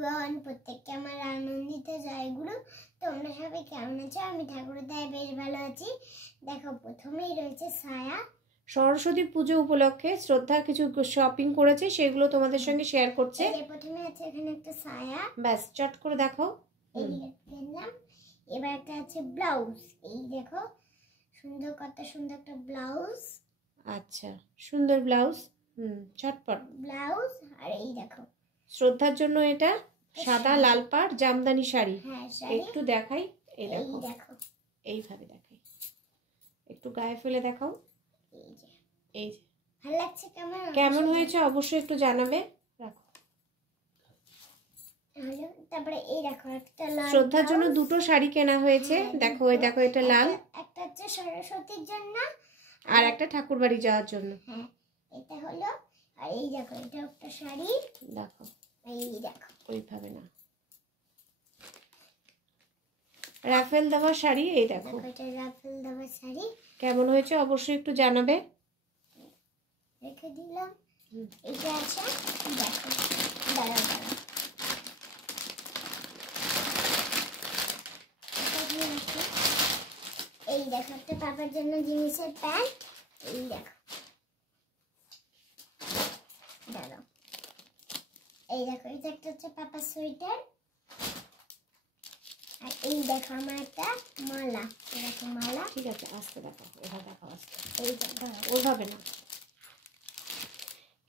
Everyone, প্রত্যেককে আমার আনন্দিত জয়গুরু। তোমরা সবাই কেমন আছো? আমি ঠাকুরদায় বেশ ভালো আছি। দেখো, প্রথমেই রয়েছে ছায়া। সরস্বতী পুজো উপলক্ষে শ্রদ্ধা কিছু শপিং করেছে, সেগুলো তোমাদের সঙ্গে শেয়ার করছে। প্রথমে আছে এখানে একটা ছায়া, ব্যাস চট করে দেখো। এবার একটা আছে ব্লাউজ। এই দেখো, সুন্দর, কত সুন্দর একটা ব্লাউজ। আচ্ছা, সুন্দর ব্লাউজ। চটপট ব্লাউজ। আর এই দেখো, শ্রদ্ধার জন্য এটা সাদা লাল পাড় জামদানি শাড়ি। একটু দেখাই, এই দেখো, এইভাবে দেখাই, একটু গায়ে ফেলে দেখাও। এই যে ভালো লাগছে। কেমন হয়েছে অবশ্যই একটু জানাবে। রাখো। তারপরে এই দেখো, একটা লাল। শ্রদ্ধার জন্য দুটো শাড়ি কেনা হয়েছে। দেখো, এই দেখো, এটা লাল, একটা হচ্ছে সরস্বতীর জন্য আর একটা ঠাকুর বাড়ি যাওয়ার জন্য। হ্যাঁ, এটা হলো। আর এই দেখো, এটা একটা শাড়ি। দেখো, এই দেখো, ওইভাবে না, রাফেল দেওয়া শাড়ি। এই দেখো, এটা রাফেল দেওয়া শাড়ি। কেমন হয়েছে অবশ্যই একটু জানাবে। রেখে দিলাম। এটা আছে, দেখো, দাঁড়াও। এই দেখো, একটা পাপার জন্য জিনিসের প্যান্ট। এই দেখো, দাঁড়াও। এই দেখো, এটা একটা হচ্ছে পাপার সোয়েটার। আর এই দেখো, আমার একটা মালা। দেখো, মালা। ঠিক আছে, আস্তে দেখো, ওভাবে দেখো, আস্তে। এই দেখো, ওভাবে না।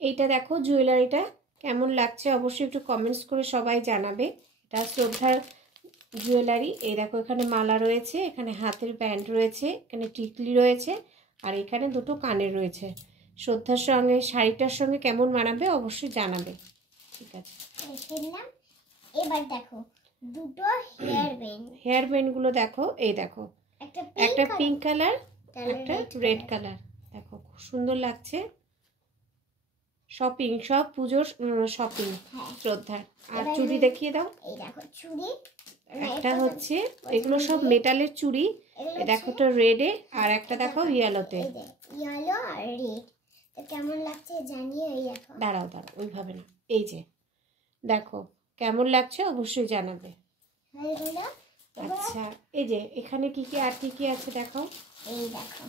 এইটা দেখো, জুয়েলারিটা কেমন লাগছে অবশ্যই একটু কমেন্টস করে সবাই জানাবে। এটা শ্রদ্ধার জুয়েলারি। এই দেখো, এখানে মালা রয়েছে, এখানে হাতের ব্যান্ড রয়েছে, এখানে টিকলি রয়েছে, আর এখানে দুটো কানের রয়েছে। শ্রদ্ধার সঙ্গে শাড়িটার সঙ্গে কেমন মানাবে অবশ্যই জানাবে। ঠিক আছে, এবার দেখো, দুটো হেয়ার ব্যান্ডগুলো দেখো। এই দেখো, একটা পিঙ্ক কালার, একটা রেড কালার। দেখো, খুব সুন্দর লাগছে। শপিং, সব পুজোর শপিং শ্রদ্ধার। আর চুড়ি দেখিয়ে দাও। এই দেখো, চুড়ি একটা হচ্ছে, এগুলো সব মেটালের চুড়ি। দেখো, তো রেডে, আর একটা দেখো ইয়েলোতে। ইয়েলো আর রেড। কেমন লাগছে জানিয়ে। এই দেখো, দাঁড়াও, ওইভাবে না। এই যে দেখো, কেমন লাগছে অবশ্যই জানাবে। আচ্ছা, এই যে এখানে কি কি আর কি কি আছে দেখো। এই দেখো,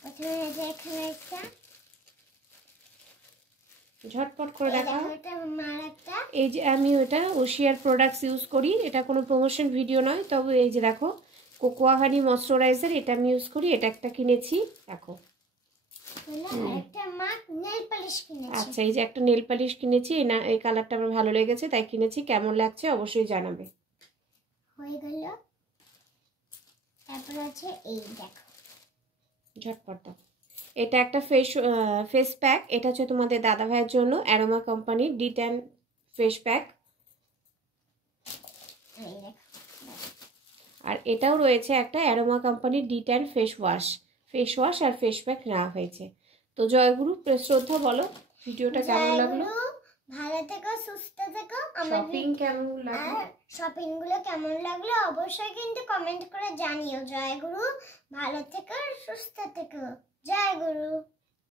প্রথমে এখানে একটা, ঝটপট করে দেখাও। একটা। এই যে আমি ওটা ওশিয়ার প্রোডাক্টস ইউজ করি, এটা কোনো প্রমোশন ভিডিও নয়, তবে এই যে দেখো, কোকোয়া হানি ময়শ্চারাইজার, এটা আমি ইউজ করি, এটা একটা কিনেছি। দেখো, আচ্ছা, এই যে একটা নেল পালিশ কিনেছি, এই কালারটা আমার ভালো লেগেছে তাই কিনেছি। কেমন লাগছে অবশ্যই জানাবে। হয়ে গেল। তারপর আছে এই দেখো, ঝটপট দাও। এটা একটা ফেস প্যাক। এটা হচ্ছে তোমাদের দাদা ভাইয়ের জন্য, অ্যারোমা কোম্পানির D10 ফেস প্যাক। আর এটাও রয়েছে একটা অ্যারোমা কোম্পানির D10 ফেস ওয়াশ আর ফেস প্যাক নেওয়া হয়েছে। তো জয়গুরু, শ্রদ্ধা বলো, ভিডিওটা কেমন লাগলো? ভালো থেকো, সুস্থ থেকো। শপিং কেমন লাগলো? শপিং গুলো কেমন লাগলো অবশ্যই কিন্তু কমেন্ট করে জানিও। জয়গুরু, ভালো থেকো, সুস্থ থেকো। জয়গুরু।